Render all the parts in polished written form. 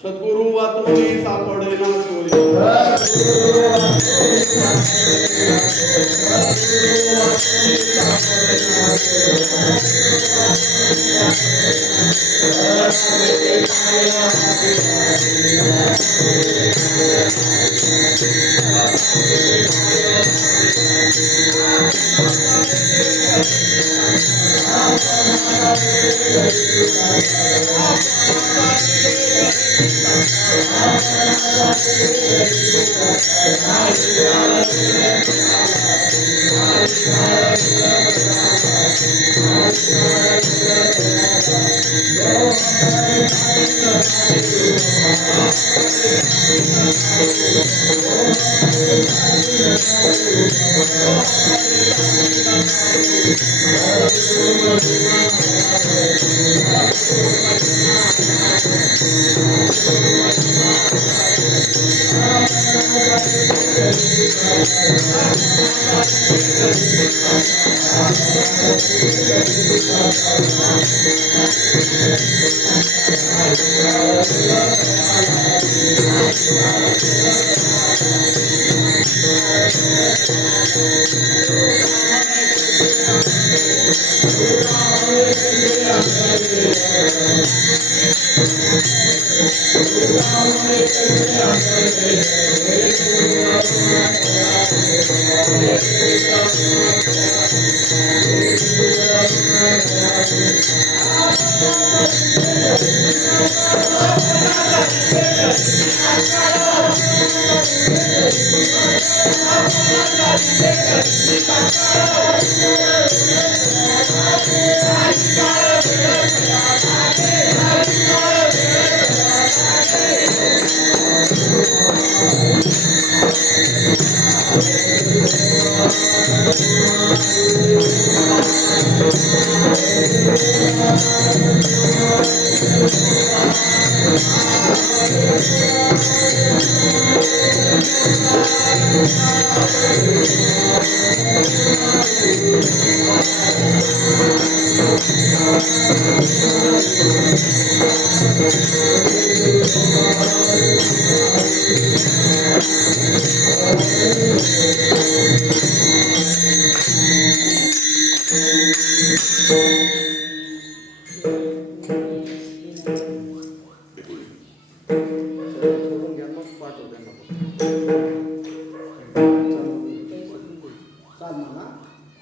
सद्गुरु वाचूनी सापडेना सोय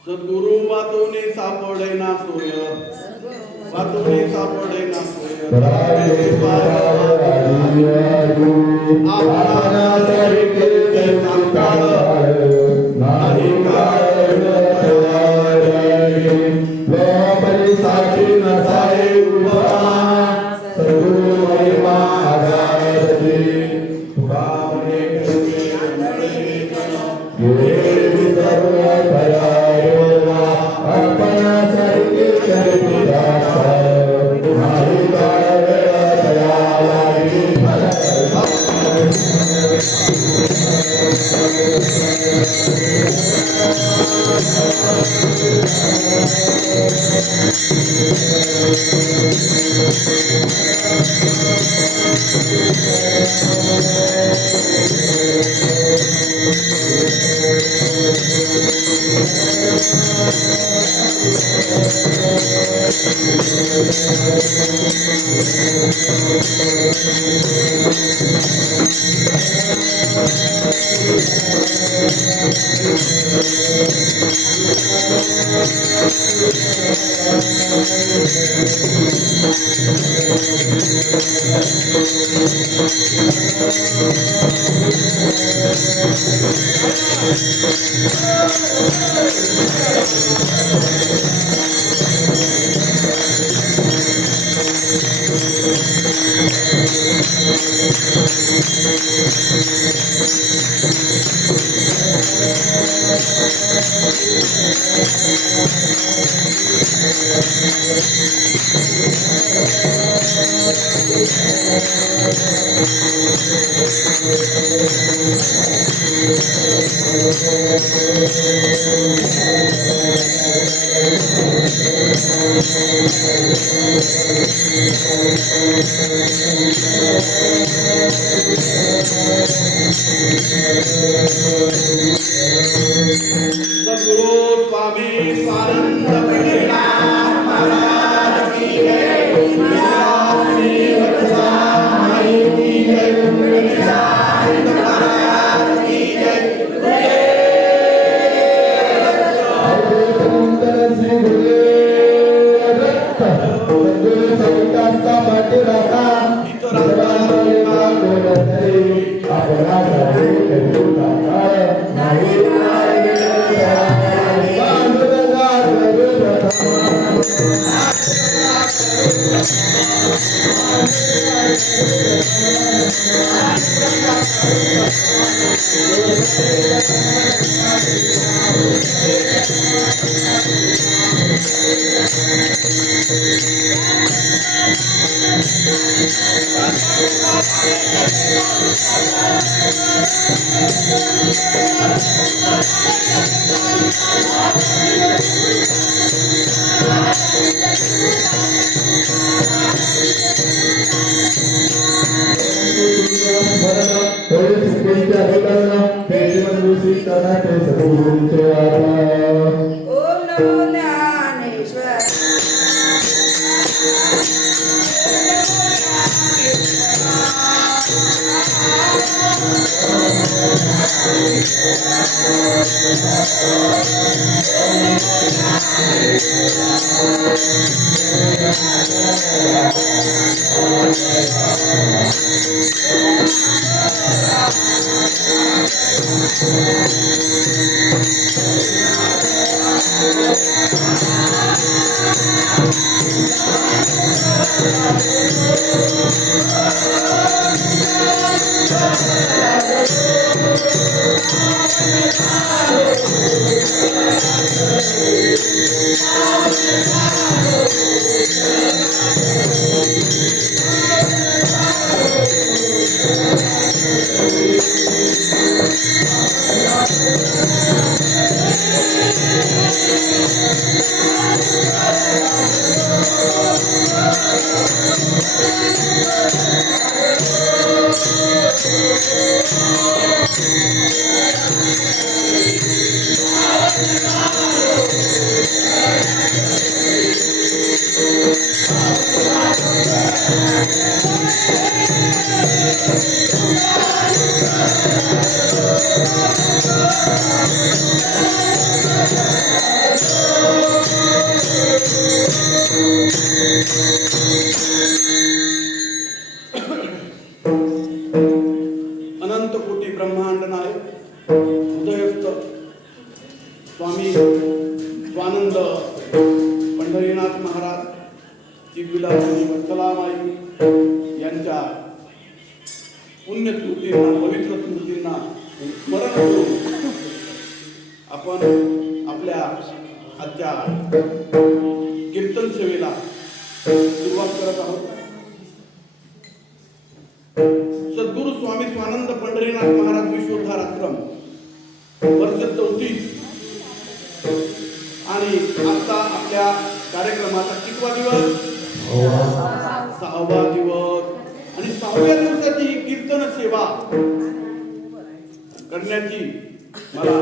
सद्गुरु वाचूनी सापडेना सोय वाचूनी सापडेना सोय सद्गुरु स्वामी स्वानंद पंढरीनाथ महाराज की जय। श्री वत्सा माई की जय। नित्यानंद महाराज की जय। अनंत कोटी ब्रह्मांड नायक उदयस्थ स्वामी स्वानंद पंढरीनाथ महाराज चिविलास वत्सलामाई यांच्या पुण्य स्मृतींना पवित्र स्मृतींना स्मरण करून आपण आपल्या आजच्या कीर्तन सेवेला सुरुवात करत आहोत। सद्गुरु स्वामी स्वानंद पंढरीनाथ महाराज विश्वोद्धार आश्रम वर्ष 34 आणि आता आपल्या कार्यक्रमाचा कितवा दिवस? 6वा दिवस आणि 6व्या दिवसाची कीर्तन सेवा करण्याची मला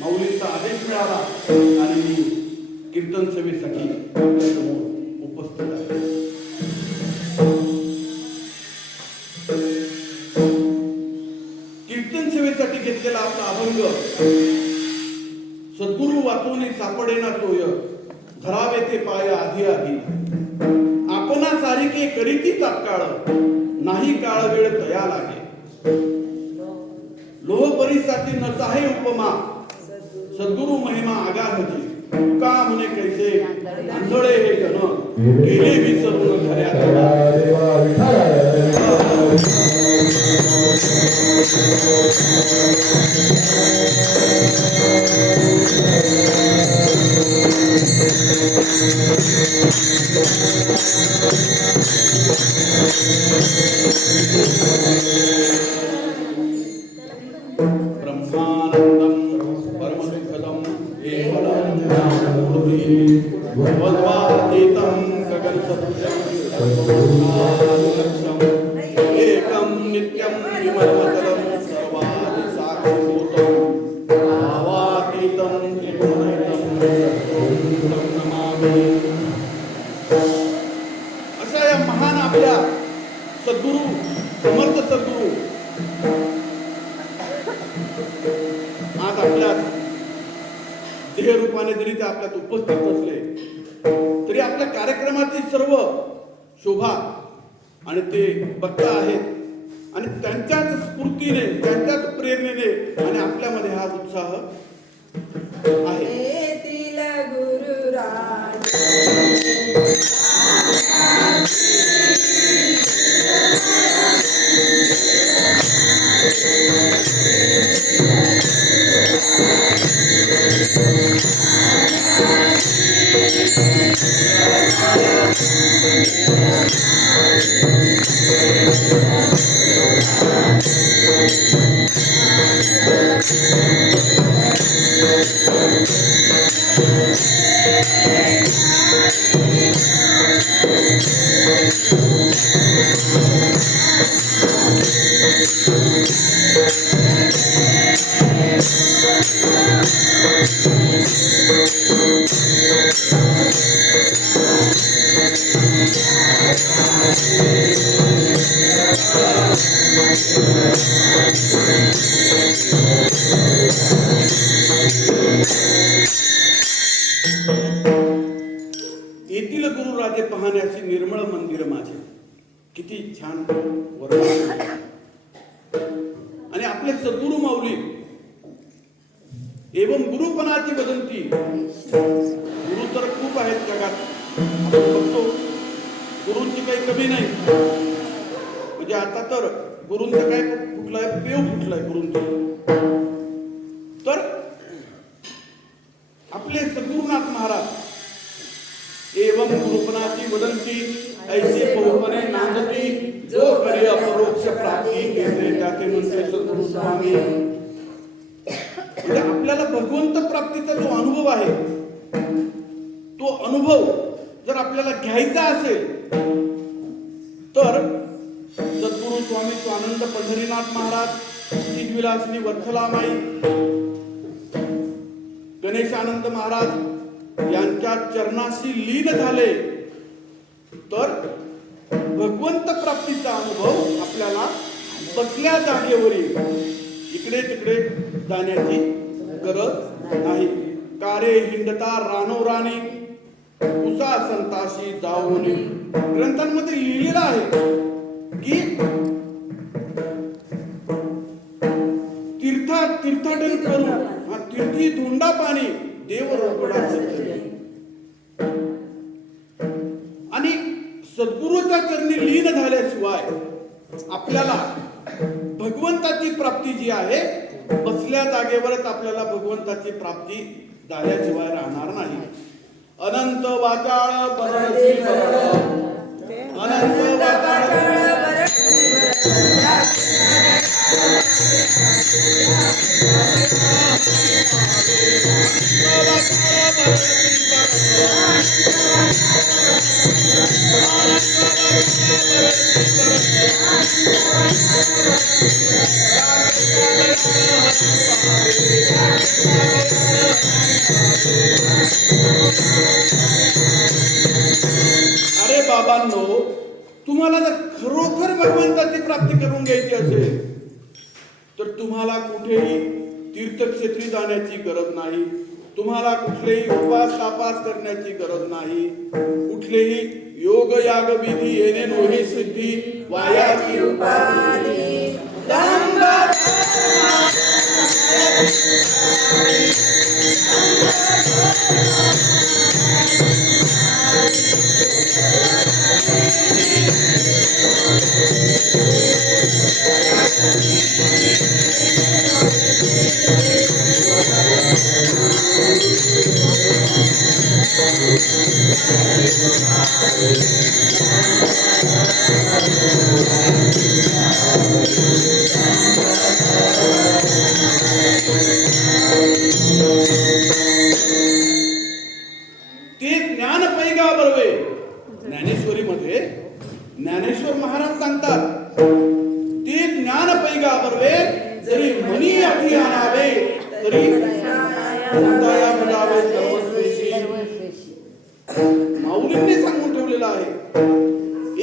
माऊलींचा आदेश मिळाला आणि मी कीर्तन सेवेसाठी आपल्यासमोर उपस्थित आहे। कीर्तन सेवेसाठी घेतलेला आपला अभंग सद्गुरु वाचून सापडेना सोय धरावे ते पाय आधी आधी आपणा सारिके करीती तात्काळ नाही काळ वेळ तया लागे लोह परिसाची नसाहे उपमा सद्गुरु महिमा आगाधची तुका म्हणे कैसे आंधळे हे जन गेले विसरून घऱ्या ब्रह्मानंदं परमसुखदं केवलं ज्ञानमूर्ति द्वन्द्वातीतं गगनसदृशं सर्वभूतादिलक्ष्यम् एकं नित्यं विमलमतलं सर्वादिसाक्षिभूतं भावातीतं त्रिगुणरहितं तं नमामि. अशा या महान आपल्या सद्गुरू समर्थ सद्गुरू आज आपल्यात देह रूपाने जरी ते आपल्यात उपस्थित नसले तरी आपल्या कार्यक्रमाची सर्व शोभा आणि ते बघता आहेत आणि त्यांच्याच स्फूर्तीने त्यांच्याच प्रेरणेने आणि आपल्यामध्ये हा उत्साह आहे. येथील गुरुराजे पाहण्याची निर्मळ मंदिर माझे. किती छान वर्णन. आणि आपले सद्गुरु माऊली एवं गुरुपणाची वदंती. गुरु तर खूप आहेत जगात, आपण बघतो गुरूंची काही कमी नाही. म्हणजे आता तर गुरूंचं काय कुठलंय पेव कुठलंय गुरूंचं. तर आपले सद्गुरुनाथ महाराज एवं गुरुपणाची वदंती ऐसे बहुपणे नांदती जो करे अपरोक्ष प्राप्ती केंद्रे त्याचे म्हणते सद्गुरु स्वामी. म्हणजे आपल्याला भगवंत प्राप्तीचा जो अनुभव आहे तो अनुभव जर आपल्याला घ्यायचा असेल तर सद्गुरु स्वामी स्वानंद पंढरीनाथ महाराज, चिदविलासिनी वत्सलामाई, गणेशानंद महाराज यांच्या चरणाशी लीन झाले तर भगवंत प्राप्तीचा अनुभव आपल्याला बसल्या जागेवरील इकडे तिकडे जाण्याची गरज नाही. कारे हिंडता रानोराणी उसा संताशी जाऊन. ग्रंथांमध्ये लिहिलेलं आहे की तीर्थाटन करून तीर्थी धोंडा पाणी देव रोकडा. आणि सद्गुरूच्या चरणी लीन झाल्याशिवाय आपल्याला भगवंताची प्राप्ती जी आहे बसल्या जागेवरच आपल्याला भगवंताची प्राप्ती झाल्याशिवाय राहणार नाही. अनंत वाचाळ बरळती बरळ, अनंत वाचाळ अरे बाबांनो, तुम्हाला जर खरोखर भगवंताची प्राप्ती करून घ्यायची असेल तर तुम्हाला कुठेही तीर्थक्षेत्री जाण्याची गरज नाही. तुम्हाला कुठलेही उपास तापास करण्याची गरज नाही. कुठलेही योग याग विधी येणे नोही सिद्धी वायाची उपाधी. ते ज्ञान पैगा बरवे. ज्ञानेश्वरीमध्ये ज्ञानेश्वर महाराज सांगतात ते ज्ञान पैगा बरवे जरी मनी अति आणावे तरी संताया बजावे सर्वस्वेशी. माऊलींनी सांगून ठेवलेलं आहे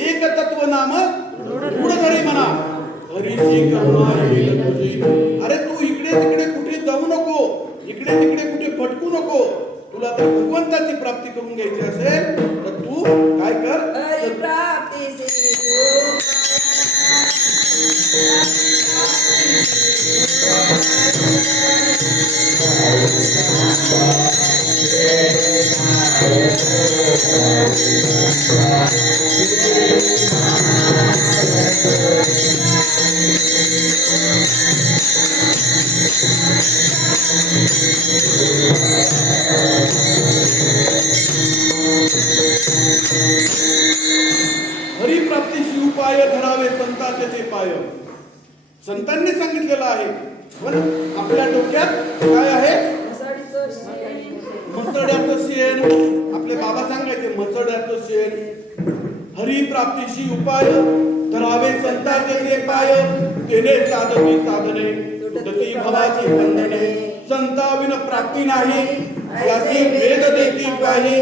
एक तत्व नाम रूढ धरी म्हणा हरीची करुणा येईल तुझी. अरे तू इकडे तिकडे कुठे जाऊ नको, इकडे तिकडे कुठे भटकू नको. तुला तर भगवंताची प्राप्ती करून घ्यायची असेल तर तू काय कर, हरिप्राप्तीशी उपाय धरावे संतांचे ते पाय. संतांनी सांगितलेलं आहे. पण आपल्या डोक्यात काय आहे, मसड्याचं शेण. आपले बाबा सांगायचे मसड्याचं शेण. हरिप्राप्तीशी उपाय धरावे संतांचे ते पाय. तेने साधती साधने तुटती भवाची बंधने. संताविन प्राप्ती नाही याची वेद देती पाही.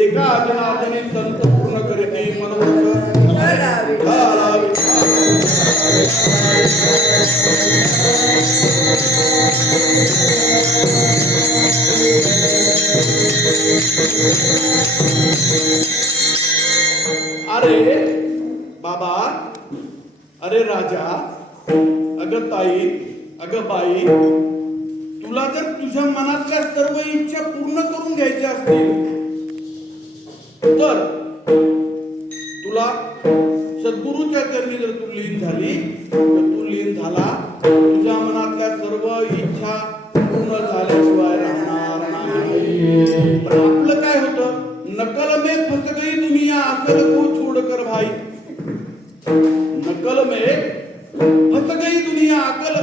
एका जनार्दनी संत पूर्ण करते मनोरथ. अरे बाबा, अरे राजा, अगं ताई, अगं बाई, तुला जर तुझ्या मनातल्या सर्व इच्छा पूर्ण करून घ्यायच्या असतील तर तुला सद्गुरूच्या चरणी जर तू लीन झाली तर तू लीन झाला. तुझ्या मनातल्या सर्व इच्छा पूर्ण झाल्याशिवाय राहणार नाही. पण आपलं काय होतं, नकल में फस गई दुनिया असल को छोड़ कर भाई. नकल में फस गई दुनिया असल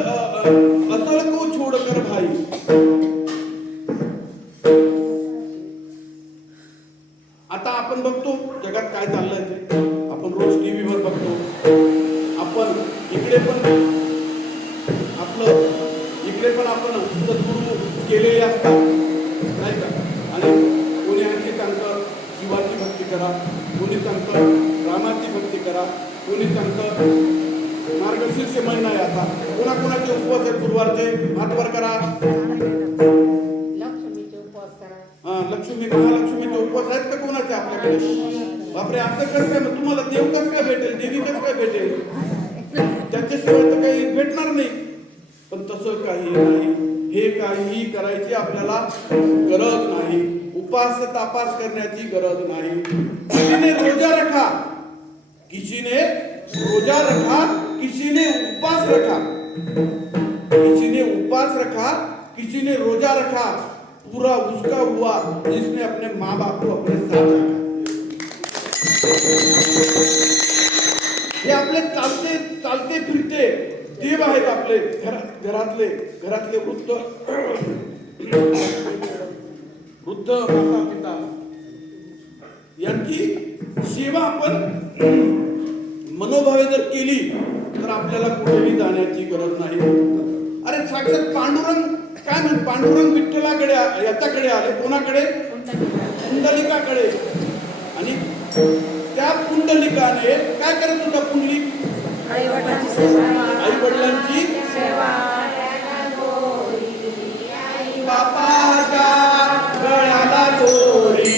को छोड़ कर भाई. आता आपण बघतो जगात काय चाललंय ते. आपण रोज टीव्हीवर बघतो. आपण इकडे पण आपण सद्गुरू केलेले असतात नाही का. आणि कोणी आणखी सांगतं शिवाची भक्ती करा, कोणी सांगतं रामाची भक्ती करा, कोणी सांगतं मार्गशीर्ष महिना आहे आता, कोणाकोणाचे उपवास आहेत गुरुवारचे हातवर करा. लक्ष्मी महालक्ष्मीचे उपवास आहेत का कोणाचे आपल्याकडे? बापरे, असं कसं काय? तुम्हाला देव कसं काय भेटेल, देवी कसं काय भेटेल? त्याच्याशिवाय तर काही भेटणार नाही. पण तसं काही नाही. हे काहीही करायची आपल्याला गरज नाही. उपास तापास करण्याची गरज नाही. किसीने रोजा रखा, किसीने रोजा रखा, किसीने उपास रखा. किसीने उपास रखा, किसीने रोजा रखा. पूरा उसका हुआ जिसने अपने माँ बाप को अपने साथ रखा. हे आपले चालते फिरते देव आहेत. आपले घरातले वृद्ध माता पिता यांची सेवा आपण मनोभावे जर केली तर आपल्याला कुठेही जाण्याची गरज नाही. अरे साक्षात पांडुरंग काय म्हणतो, पांडुरंग विठ्ठलाकडे याच्याकडे आले. कोणाकडे? पुंडलिकाकडे. आणि त्या पुंडलिकाने काय करत होता? पुंडलिक आई वडिलांची बापाच्या गळ्याला दोरी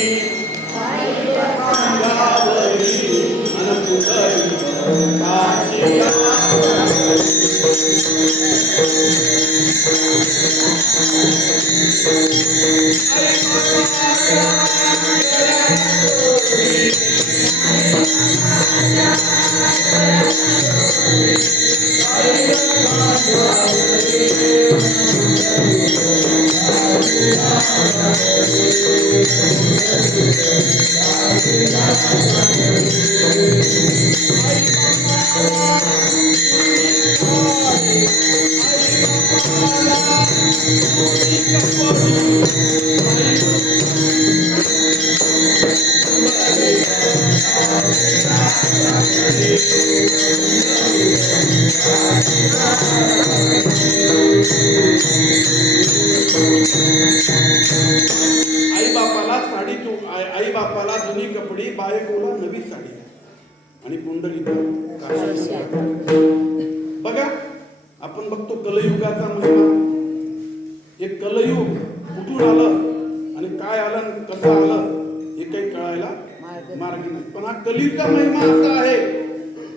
आई बापाला जुनी कपडी, बायकोला नवी साडी आणि कुंडली. बघा, आपण बघतो कलयुगाचा महिमा. हे कलयुग कुठून आलं आणि काय आलं, कसं आलं हे काही कळायला मार्ग नाही. पण हा कलियुगचा महिमा असा आहे,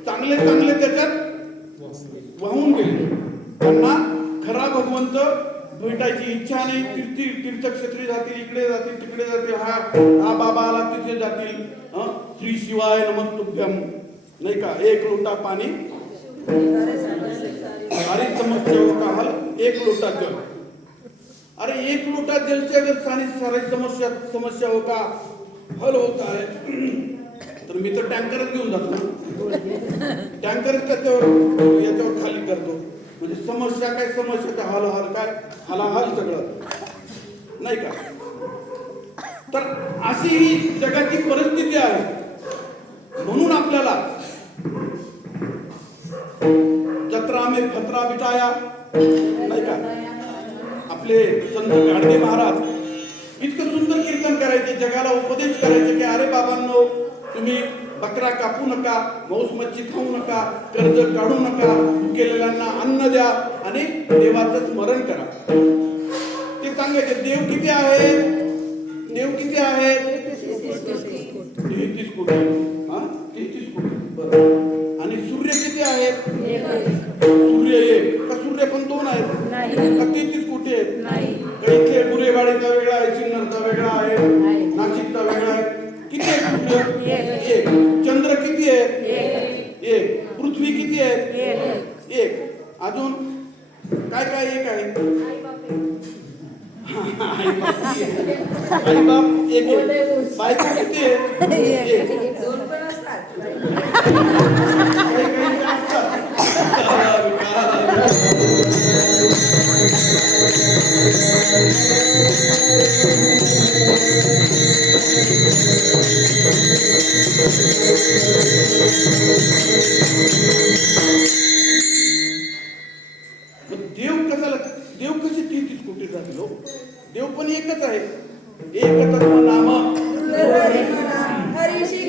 चांगले चांगले त्याच्यात वाहून गेले. त्यांना खरा भगवंत भेटायची इच्छा नाही. तीर्थक्षेत्री जातील, इकडे जातील, तिकडे जातील, हा बाबा आला तिथे जातील. श्री शिवाय नमस्तुभ्यम, नाही का, एक लोटा पाणी सारी समस्या का हल, एक लोटा जल. अरे एक लोटा जल से अगर सारी समस्या हो का हल होता है, तर मी तर टँकरच घेऊन जातो. टँकरच याच्यावर खाली करतो. म्हणजे समस्या काय, समस्याचा हल काय, हलाहल सगळं, नाही का. तर अशी ही जगाची परिस्थिती आहे. म्हणून आपल्याला जत्रा में फत्रा बिटाया, नाही का, आपले संत गाडगे महाराज इतकं सुंदर कीर्तन करायचे, जगाला उपदेश करायचे की अरे बाबांनो, तुम्ही बकरा कापू नका, मांस मच्छी खाऊ नका, कर्ज काढू नका, केलेल्यांना अन्न द्या आणि देवाचं स्मरण करा. ते सांगायचे. देव किती आहे? देव किती आहे? 33 कोटी. हा, 33 कोटी. बरं. आणि सूर्य किती आहेत? सूर्य एक का सूर्य पण 2 आहेत का 33 कोटी आहेत? काही इथे गुरेवाडीचा वेगळा आहे, सिन्नरचा वेगळा आहे, नाशिकचा वेगळा आहे. किती आहे सूर्य? एक. चंद्र किती आहे? एक. पृथ्वी किती आहे? एक. अजून काय काय एक आहे? आई बाप एक आहे. बायको किती आहे? एक. देव कसे 33 कोटी राहतील? देव पण एकच आहे. एकच नाम हरीशी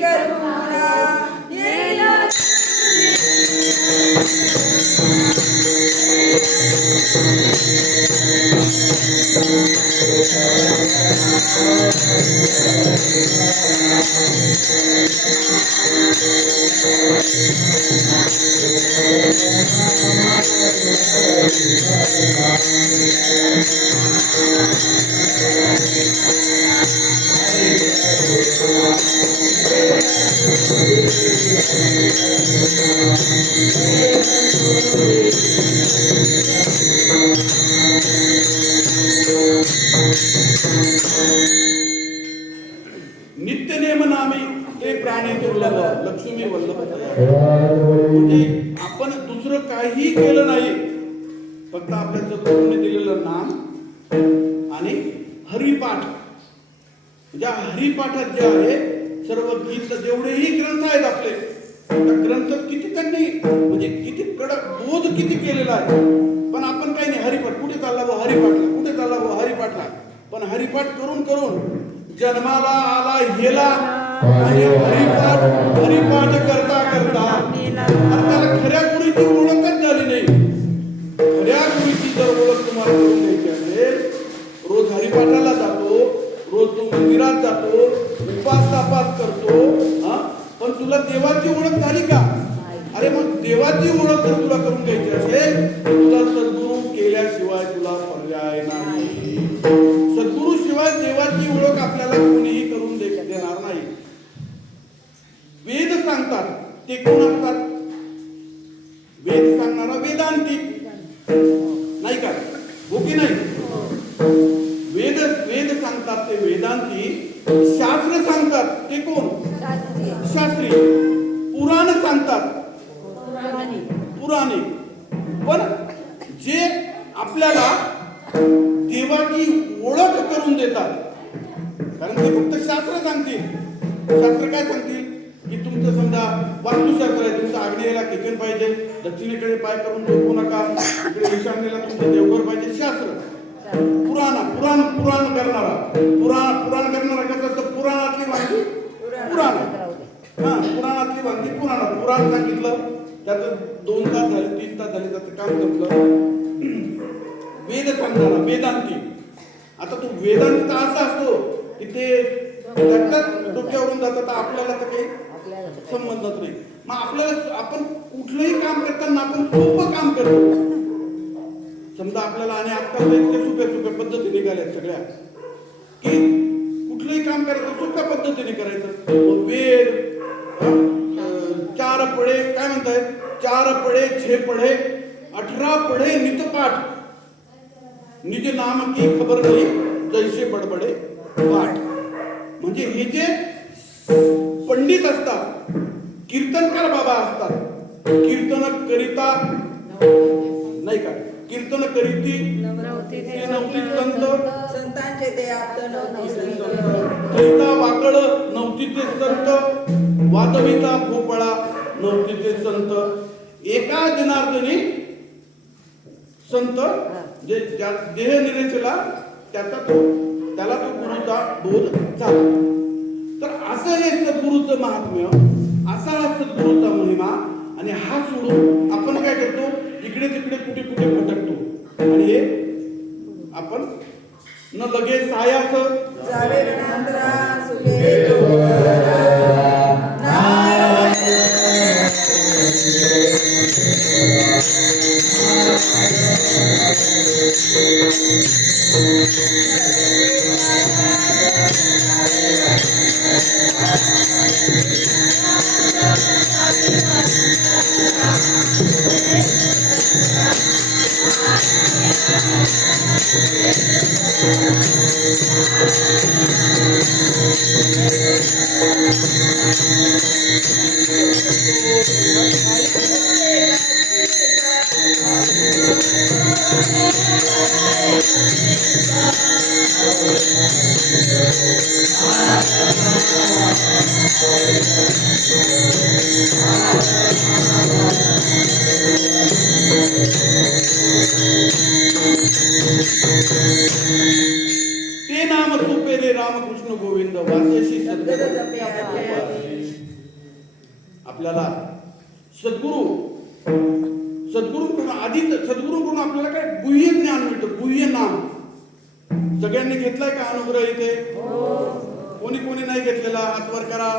नित्य नेम नामी ते प्राणी दुर्लभ लक्ष्मी वल्लभ. म्हणजे आपण दुसरं काही केलं नाही, फक्त आपल्या सद्गुरूंनी दिलेलं नाम आणि हरिपाठ. ज्या हरिपाठात जे आहे सर्व गीत, जेवढेही ग्रंथ आहेत आपले, त्या ग्रंथ किती त्यांनी म्हणजे किती कडक बोध किती केलेला आहे. पण आपण काही नाही, हरिपाठ कुठे चालला भाऊ, हरिपाठला कुठे चालला भाऊ, हरिपाठला. पण हरिपाठ करून करून जन्माला आला हेला आणि हरिपाठ करता करता त्याला खऱ्या गुरुची ओळखच झाली नाही. खऱ्या गुरुची जर ओळख तुम्हाला करून द्यायची असेल, रोज हरिपाठाला जातो, रोज तू मंदिरात जातो, उपास तापास करतो, पण तुला देवाची ओळख झाली का? अरे मग देवाची ओळख जर तुला करून घ्यायची असेल, तुला सद्गुरू केल्याशिवाय तुला पर्याय नाही. सद्गुरू शिवाय देवाची ओळख आपल्याला कोणीही करून देणार नाही. वेद सांगतात ते कोण असतात? वेद सांगणारा वेदांती, नाही का? हो की नाही? वेद सांगतात ते वेदांती. शास्त्र सांगतात ते कोण? शास्त्री. पुराण सांगतात, पुराणे. पण जे आपल्याला देवाची ओळख करून देतात, कारण ते फक्त शास्त्र सांगतील. शास्त्र काय सांगतील की तुमचं समजा वास्तुशास्त्र आहे, तुमचं आग्नेयेला किचन पाहिजे, दक्षिणेकडे पाय करून झोपू नका, इकडे ईशान्येला तुमचं देवघर पाहिजे. शास्त्र. पुराण करणारा कसं असतं? पुराणातली माहिती पुराण. पुराणातली माहिती पुराणात. पुराण सांगितलं, त्याचं 2 तास झाले, 3 तास झाले, त्याचं काम संपलं. वेद सांगणारा वेदांती. आता तो वेदांत असा असतो की ते त्याच्याच डोक्यावरून जातात, आपल्याला तर काही संबंधच नाही. मग आपल्याला आपण कुठलंही काम करताना आपण सोपं काम करतो समजा आपल्याला. आणि आजकाल इतक्या सोप्या पद्धती निघाल्यात सगळ्या की कुठलंही काम करायचं सोप्या पद्धतीने करायचं. वेद 4 पढे काय म्हणतायत? 4 पढे 6 पढे 18 पढे नितपाठ, निज नाम की खबर नाही जैसे बडबडे पाठ. म्हणजे हे जे पंडित असतात, कीर्तनकार बाबा असतात, कीर्तन करिता नाही का, कीर्तन करीती नवती संत, संतांचे ते आप्त करिता वाकळ नवती ते संत, वादविता भोपळा नवती ते संत. एका जनार्दनी संत जे देह निरेचला त्याला तो गुरुचा बोध झाला. तर असं हे सद्गुरूचं महात्म्य, असा हा सद्गुरूचा महिमा. आणि हा सोडून आपण काय करतो? इकडे तिकडे कुठे कुठे भटकतो. आणि हे आपण न लगे सायास जावे वनांतरा सुखे डोंगरा नारायण. ते नाम सोपे रे रामकृष्ण गोविंद वाचेशी सद्गुरू. आपल्याला सद्गुरूकडून आपल्याला काय गुह्य ज्ञान मिळतं, गुह्य नाम. सगळ्यांनी घेतलाय का अनुभव इथे? कोणी कोणी नाही घेतलेला हात वर करा.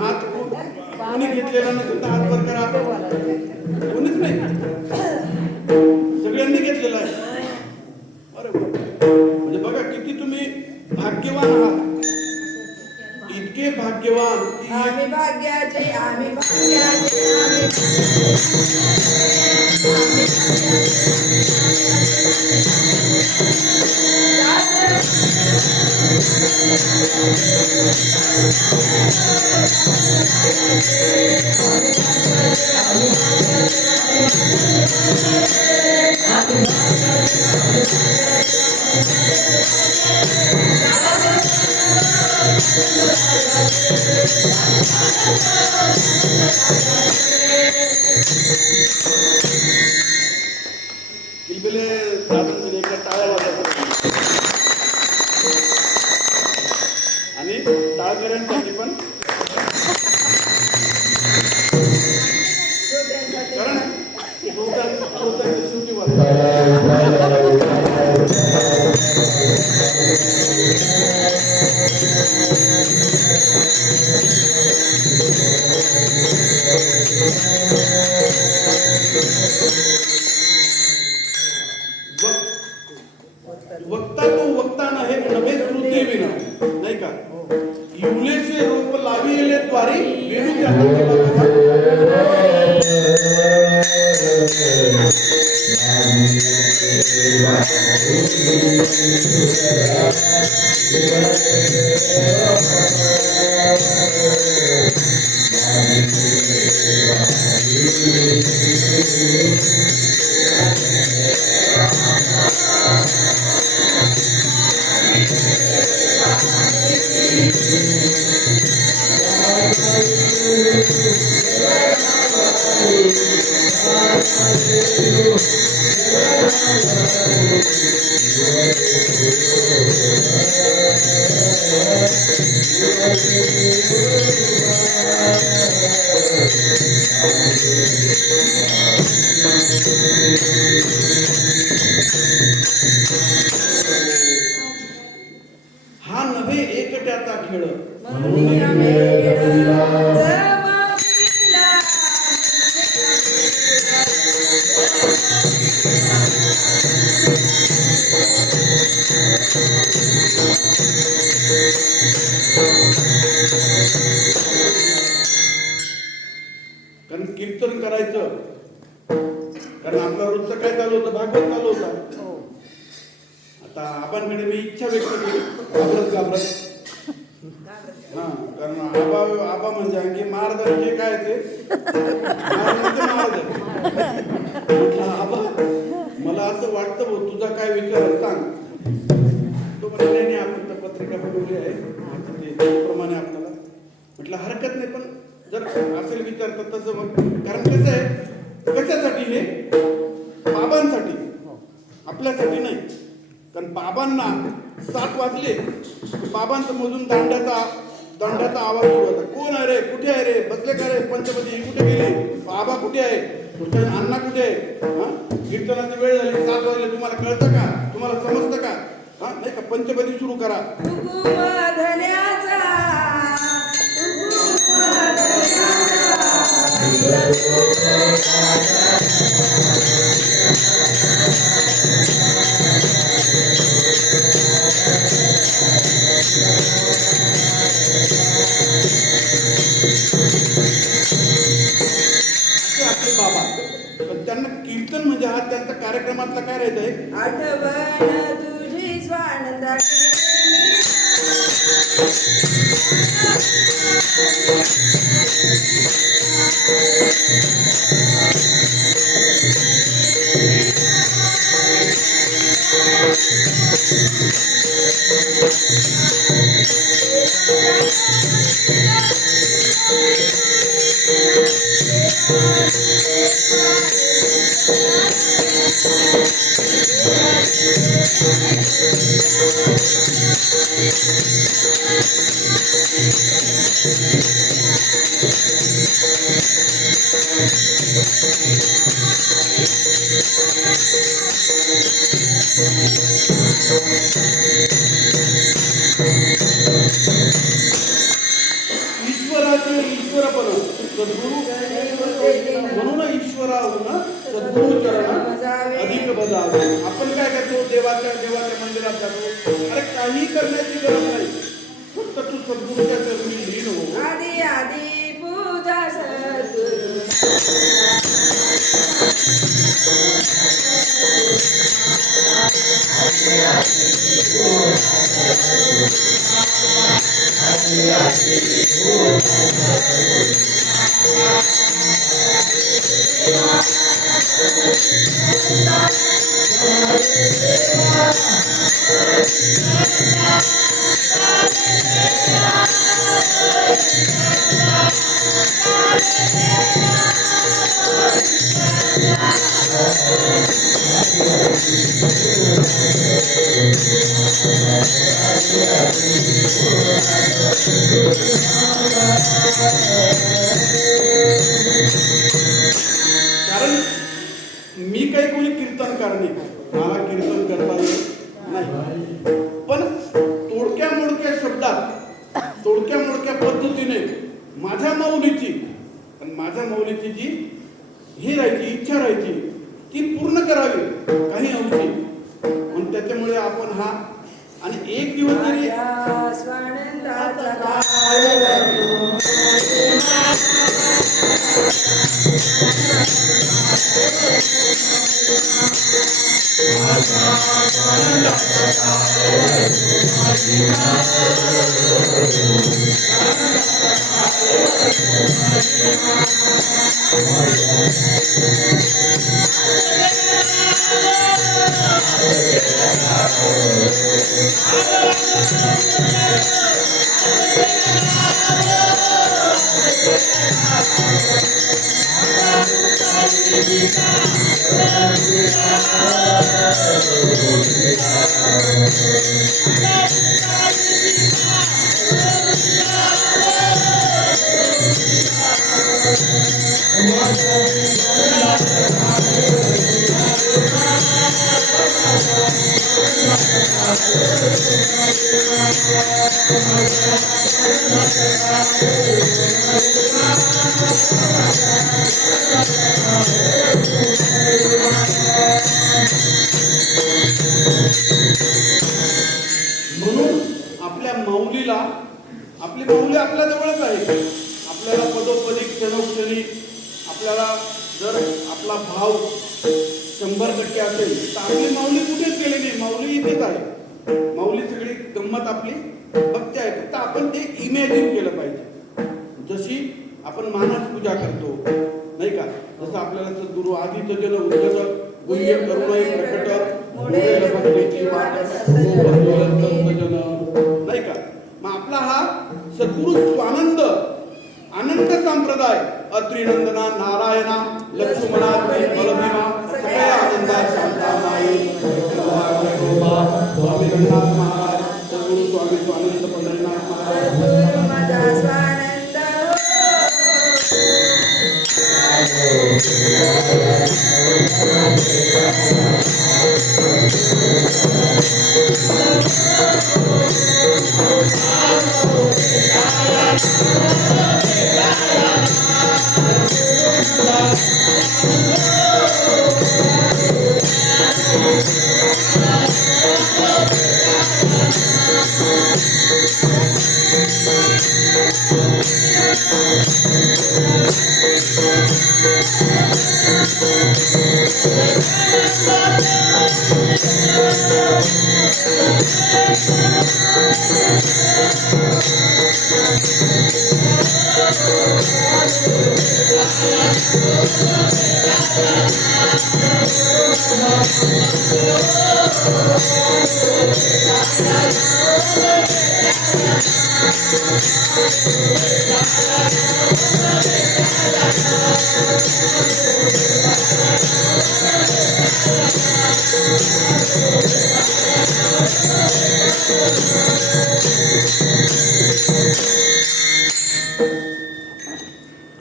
हात कोणी घेतलेला नसेल तर हात वर करा. कोणीच नाही, सगळ्यांनी घेतलेला आहे. अरे म्हणजे बघा किती तुम्ही भाग्यवान आहात. इतके भाग्यवान. आम्ही भाग्याचे, आम्ही भाग्याचे, आम्ही किलबिले दादांचे एका टाळ्या वाजवतात. आणि टाळकऱ्यांसाठी पण, कारण श्रोत्यांची सुट्टी वक्ता तो वक्ता नहे नवे श्रुते विना, नाही का? इवलेसे रोप लाविले द्वारी वेणू त्या हा नव्हे एकट्याचा खेळ म्हणून आमेड जमाविला कारण कीर्तन करायचं, कारण आपला रोजचं काय चालू होतं, भागवत चालू होता. आता आबांकडे मी इच्छा व्यक्त केली, घाबरत हा, कारण आबा म्हणजे आणखी महाराज जे काय ते महाराज. आबा मला असं वाटतं भाऊ, तुझा काय विचार आहे सांग. तो म्हणजे नाही, आपण तर पत्रिका बनवली आहे त्याप्रमाणे आपल्याला म्हटलं हरकत नाही, पण जर असेल विचार तर तसं मग. कारण कसं आहे, कशासाठी हे बाबांसाठी, आपल्यासाठी नाही. कारण बाबांना 7 वाजले, बाबांचं मधून दांड्याचा आवाज सुरू होता. कोण आहे रे, कुठे आहे रे, बसले का रे, पंचपती कुठे गेले, बाबा कुठे आहे, अण्णा कुठे आहे. हा, कीर्तनाची वेळ झाली, 7 वाजले, तुम्हाला कळतं का, तुम्हाला समजतं का. हा, नाही का, पंचपदी सुरू करा. आपले बाबा, पण त्यांना कीर्तन म्हणजे हा त्यांचा कार्यक्रमातला काय राहायचंय, आठवण तुझी स्वानंदा ईश्वराचे ईश्वरपण सद्गुरु, म्हणून ईश्वराहून सद्गुरु चरण अधिक बजावे. आपण काय करतो, देवाच्या मंदिरात जातो, अरे काही करण्याची गरज नाही, फक्त तू सद्गुरूच्या चरणी लीन हो. आदि आदि पूजा सद्गुरु कारण मी काही कोणी कीर्तनकार नाही, मला कीर्तन करता येत नाही, पण तोडक्या मोडक्या शब्दात, तोडक्या मोडक्या पद्धतीने माझ्या माऊलीची जी ही राहायची, इच्छा राहायची, ती पूर्ण करावी काही अंशी. म्हणून त्याच्यामुळे आपण हा, आणि एक दिवस तरी स्वानंदाचा काळ म्हणून आपल्या माऊलीला, आपली माऊली आपल्या जवळच आहे. आपल्याला पदोपदी क्षणोक्षणी आपल्याला जर आपला भाव 100% असेल तर आपली माऊली कुठेच गेली नाही, माऊली इथेच आहे. माऊली सगळी गंमत आपली बघते आहे, फक्त आपण ते इमॅजिन केलं पाहिजे. जशी आपण मानस पूजा करतो नाही का, जसं आपल्याला सद्गुरु आदित्य जन उद्गत गुह्य करुणाई प्रकट मोडेल भक्तीची वाट संतजन नाही का. मग आपला हा सद्गुरु स्वानंद आनंद संप्रदाय अत्रिनंदना नारायणा लक्ष्मणा बलभीमा सगळ्या आनंदा शांतामाई स्वामी रंगनाथ महाराज सद्गुरु स्वामी स्वानंद पंढरीनाथ महाराज माझा स्वानंद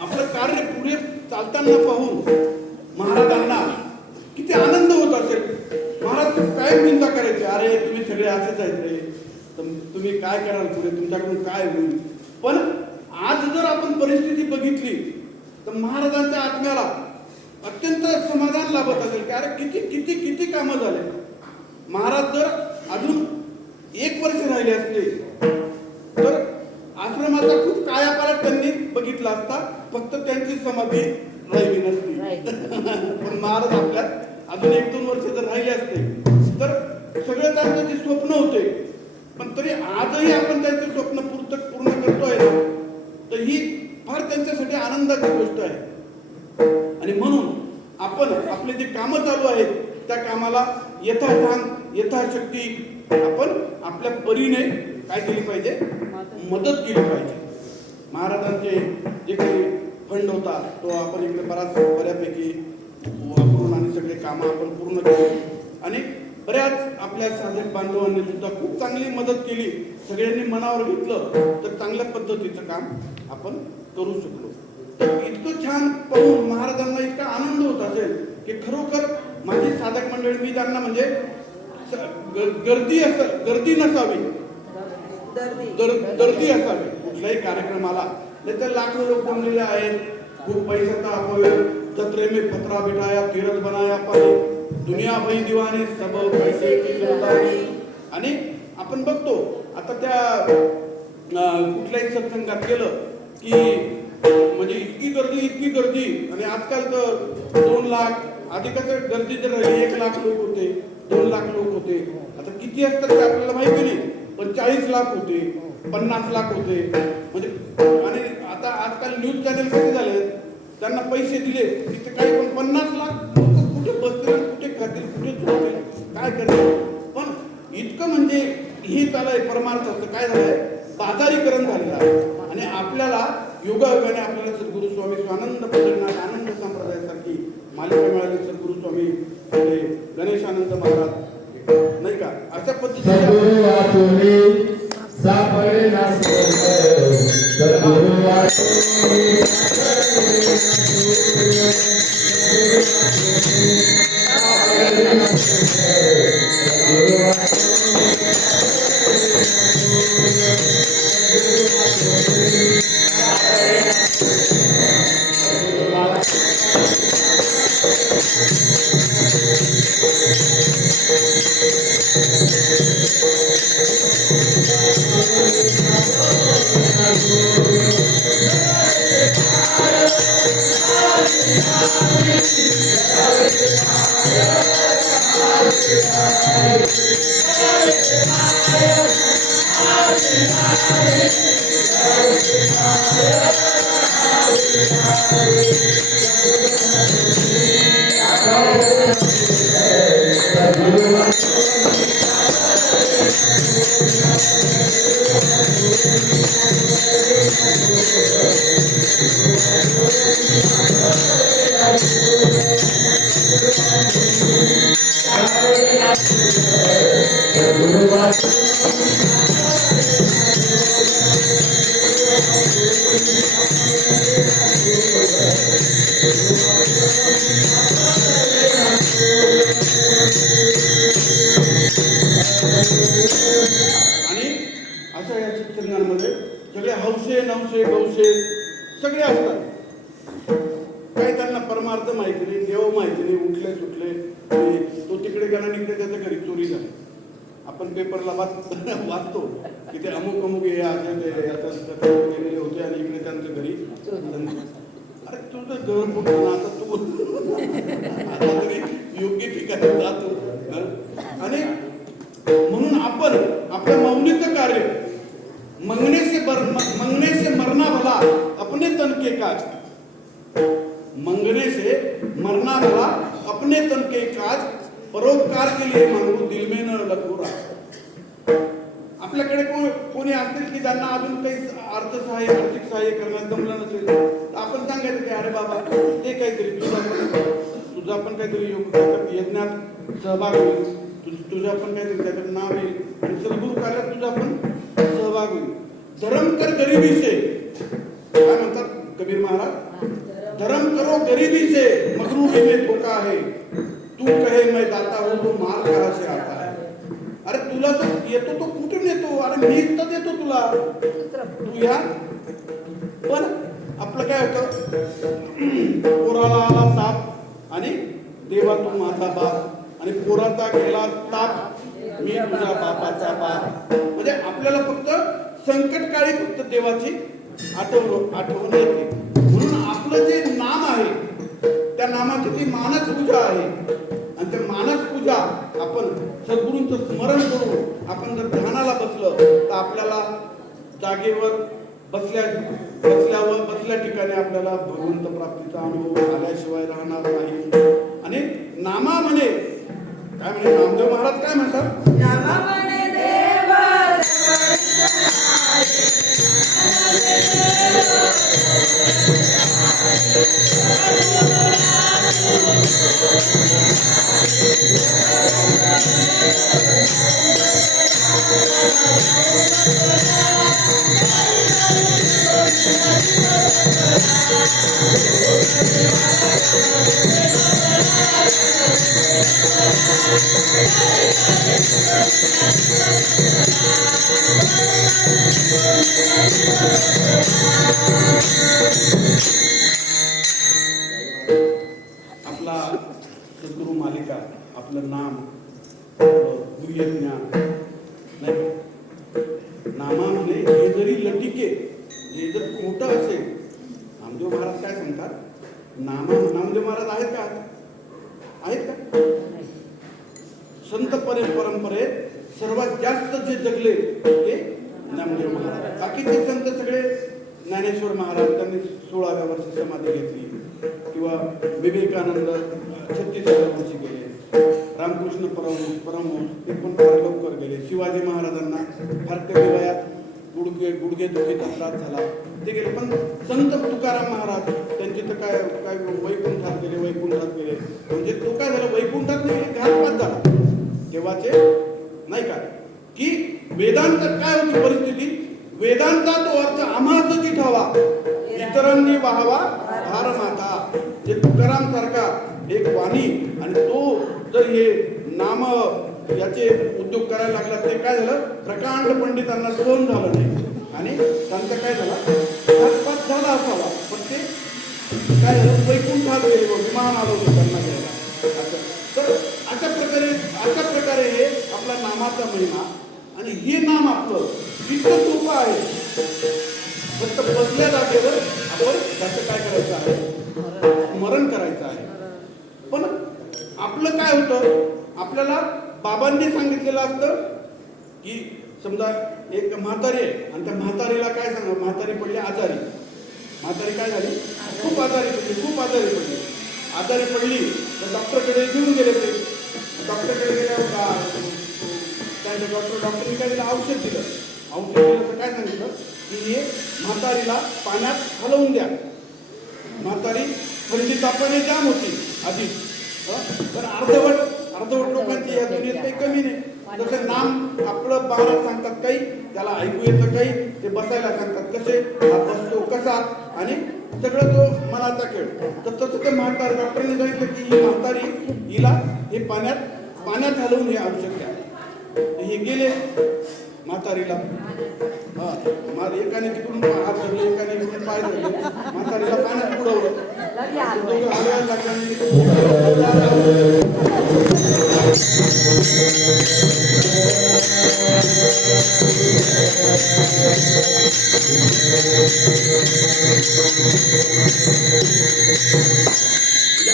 आपलं कार्य पुढे चालताना पाहून महाराजांना किती आनंद होत असेल. महाराज काय चिंता करायचे, अरे तुम्ही सगळे असेच आहेत रे, तर तुम्ही काय कराल पुढे, तुमच्याकडून काय होईल. पण आज जर आपण परिस्थिती बघितली तर महाराजांच्या आत्म्याला अत्यंत समाधान लाभत असेल की अरे किती किती किती कामं झाले. महाराज जर अजून 1 वर्ष राहिले असते तर आश्रमाचा खूप कायापालट त्यांनी बघितला असता, फक्त त्यांची समाधी राहिली नसती. पण महाराज आपल्यात अजून 1-2 वर्ष जर राहिले असते तर सगळं त्यांचं जे स्वप्न होते, पण तरी आजही आपण त्यांचे स्वप्न पूर्ण करतोय ना, तर ही फार त्यांच्यासाठी आनंदाची गोष्ट आहे. आणि म्हणून आपण आपले जे कामं चालू आहेत त्या कामाला यथासांग यथाशक्ती आपण आपल्या परीने काय केली पाहिजे, मदत केली पाहिजे. महाराजांचे जे काही फंड होता तो आपण इकडे बऱ्यापैकी वापरून आणि सगळे कामं आपण पूर्ण केली. आणि बऱ्याच आपल्या साधक बांधवांनी सुद्धा खूप चांगली मदत केली. सगळ्यांनी मनावर घेतलं तर चांगल्या पद्धतीचं काम आपण करू शकलो. तर इतकं छान पाहून महाराजांना इतका आनंद होत असेल की खरोखर माझी साधक मंडळी, मी त्यांना म्हणजे गर्दी नसावी, गर्दी असावी कुठल्याही कार्यक्रमाला. नाही तर लाखो लोक जमलेले आहेत, खूप पैशाचा अपव्यय, जत्रे में पत्रा बिठाया तीरथ बनाया पाणी, दुनिया भई दिवाने सब पैसे की जोतानी. आणि आपण बघतो आता त्या कुठल्याही सत्संगात गेलं की म्हणजे इतकी गर्दी. आणि आजकाल तर 2 लाख, आधी कसं गर्दी जर 1 लाख लोक होते 2 लाख लोक होते. आता किती असतात ते आपल्याला माहिती नाही, पण 40 लाख होते, 50 लाख होते. म्हणजे आणि आता आजकाल न्यूज चॅनल कसे झाले, त्यांना पैसे दिले की ते काही पण 50 लाख लोक कुठे बसतील, कुठे खातील, कुठे झोपतील, काय करतील. पण इतकं म्हणजे हे चालय परमार्थाचं काय झालंय, बाजारीकरण झालेलं आहे. आणि आपल्याला योगायोगाने आपल्याला सद्गुरू स्वामी स्वानंद पंढरीनाथ आनंद संप्रदायासारखी मालिका मिळाली. सद्गुरू स्वामी गणेशानंद महाराज नाही का, अशा पद्धतीने आणि अशा या शिक्षणामध्ये सगळे हौसे नवसे गौसे सगळे असतात. काही त्यांना परमार्थ माहिती नाही, देव माहिती नाही, उठले सुटले. तो तिकडे गेला आणि इकडे त्याच्या घरी चोरी झाली. आपण पेपरला वाचतो की ते अमुक अमुक हे गेलेले होते आणि इकडे त्यांच्या घरी. अरे तुझं घर कुठं, आता तू आता तरी योग्य ठिकाणी जातो. आणि म्हणून आपण आपल्या मौलिक कार्य मंगने से मरना भला अपने तन के काज, मंगने से मरना भला अपने तन के काज, परोपकार के लिए मांगू दिल में न लगुरा. आपल्याकडे कोणी असतील की ज्यांना अजून काही अर्थसहाय्य आर्थिक सहाय्य करण्यात जमलं नसेल, तर आपण सांगायचं की अरे बाबा ते काहीतरी तुझा पण काहीतरी यज्ञात सहभाग होईल, तुझ्या पण काहीतरी त्याच्यात नाव येईल आणि सद्गुरू कार्यात तुझा पण सहभाग होईल. धर्म कर गरीबी से, काय म्हणतात कबीर महाराज, धर्म करो गरीबी से मगरूरी में धोखा है, तू कहे मैं दाता हूं तो माल कहां से आता है. अरे तुला तर येतो तो कुठून येतो, अरे मीच तर देतो तुला, तू या. पण आपलं काय होतं, पोराला आला ताप आणि देवा तू माझा बाप, आणि पोराचा गेला ताप मी तुझ्या बापाचा बाप. म्हणजे आपल्याला फक्त संकटकाळी फक्त देवाची आठवण येते. म्हणून आपलं जे नाम आहे त्या नामाची ती मानस पूजा आहे. आणि त्या मानस पूजा आपण सद्गुरूंचं स्मरण करून आपण जर ध्यानाला बसलं तर आपल्याला जागेवर बसल्या ठिकाणी आपल्याला भगवंत प्राप्तीचा अनुभव आल्याशिवाय राहणार नाही. आणि नामा म्हणे काय म्हणे नामदेव महाराज काय म्हणतात, नामा म्हणे देवा आपला सद्गुरू मालिका, आपलं नाम, गुह्य ज्ञान नाही. नामा म्हणे हे जरी लटिके, हे जर खोटं असेल, नामदेव महाराज काय सांगतात, नामदेव महाराज आहेत का, आहेत का? आतापर्यंत परंपरेत सर्वात जास्त जे जगले ते नामदेव महाराज. बाकीचे संत सगळे, ज्ञानेश्वर महाराज त्यांनी 16व्या वर्षी समाधी घेतली, किंवा विवेकानंद 36व्या वर्षी गेले, रामकृष्ण परमहंस ते पण फार लवकर गेले, शिवाजी महाराजांना फार कमी वयात गुडघे दुखीचा त्रास झाला ते गेले. पण संत तुकाराम महाराज त्यांचे तर काय काय वैकुंठात गेले. म्हणजे तो काय झालं, वैकुंठात नाही, घातपात झाला तेव्हाचे, नाही का, की वेदांत काय होती परिस्थिती, वेदांचा तो अर्थ आम्हाच ठावा, इतरांनी व्हावा भार माता. जे तुकाराम सारखा एक वाणी, आणि तो जर हे नाम याचे उद्योग करायला लागला, ते काय झालं, प्रकांड पंडितांना सहन झालं नाही, आणि त्यांचं काय झालं, घातपात झाला असावा, पण ते काय झालं, वैकुंठात गेले, विमान आलं होतं त्यांना घ्यायला असं. तर अशा प्रकारे हे आपला नामाचा महिमा. आणि हे नाम आपलं इतकं सोपं आहे, फक्त बसल्या जागेवर आपण त्याचं काय करायचं आहे, स्मरण करायचं आहे. पण आपलं काय होतं, आपल्याला बाबांनी सांगितलेलं असतं की समजा एक म्हातारी आहे, आणि त्या म्हातारीला काय सांगा, म्हातारी पडली आजारी, म्हातारी काय झाली, खूप आजारी पडली, तर डॉक्टरकडे घेऊन गेले. ते डॉक्टरकडे गेल्यावर डॉक्टरने काय दिलं, औषध दिलं तर काय सांगितलं की हे म्हातारीला पाण्यात हलवून द्या. म्हातारी थंडी तापाने जाम होती आधी, तर अर्धवट लोकांची या दुनियेत काही कमी नाही. जसं नाम आपलं बारा सांगतात काही, त्याला ऐकू येतं काही, ते बसायला सांगतात कसे, हा बसतो कसा, आणि सगळं तो मनाचा खेळ. तर तसं ते म्हातारी, डॉक्टरने सांगितलं की ही म्हातारी, हिला हे पाण्यात हलवून हे आवश्यक आहे. हे गेले म्हातारीला, एकाने तिकडून हात धरले, एकाने तिकडून पाय धरले, म्हातारीला पाण्यात बुडवलं.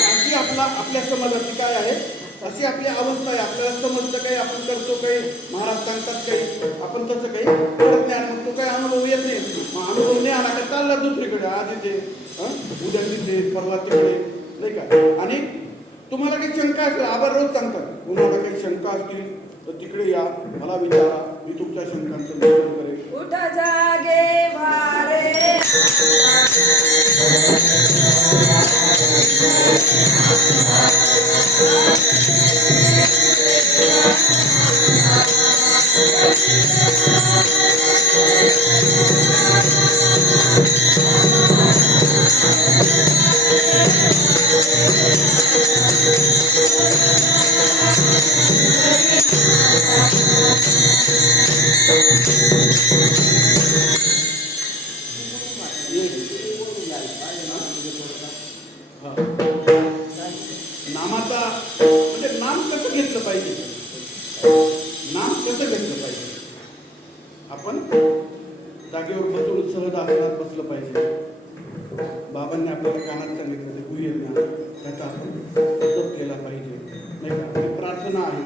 अशी आपल्या समाजाची काय आहे, अशी आपली अवस्था आहे. आपल्याला समजतं काही, आपण करतो काही, महाराज सांगतात काही, आपण तसं काही करत नाही. मग तो काही अनुभव येत नाही. मग अनुभव नाही आला का चालला दुसरीकडे, आज इथे, उद्या तिथे, परवा तिकडे, नाही का. आणि तुम्हाला काही शंका असेल, आभार रोज सांगतात, तुम्हाला काही शंका असतील तर तिकडे या, मला विचारा, मी तुमच्या शंकांचं निवारण करेन. उठ जागे भारे नामाचा म्हणजे नाम कसं घेतलं पाहिजे, नाम कसं घेतलं पाहिजे, आपण जागेवर बसून सहज आसनात बसलं पाहिजे. बाबांनी आपल्याला कानात सांगितलं ते गुह्य ज्ञान, त्याचा आपण जप केला पाहिजे, नाही का. प्रार्थना आहे,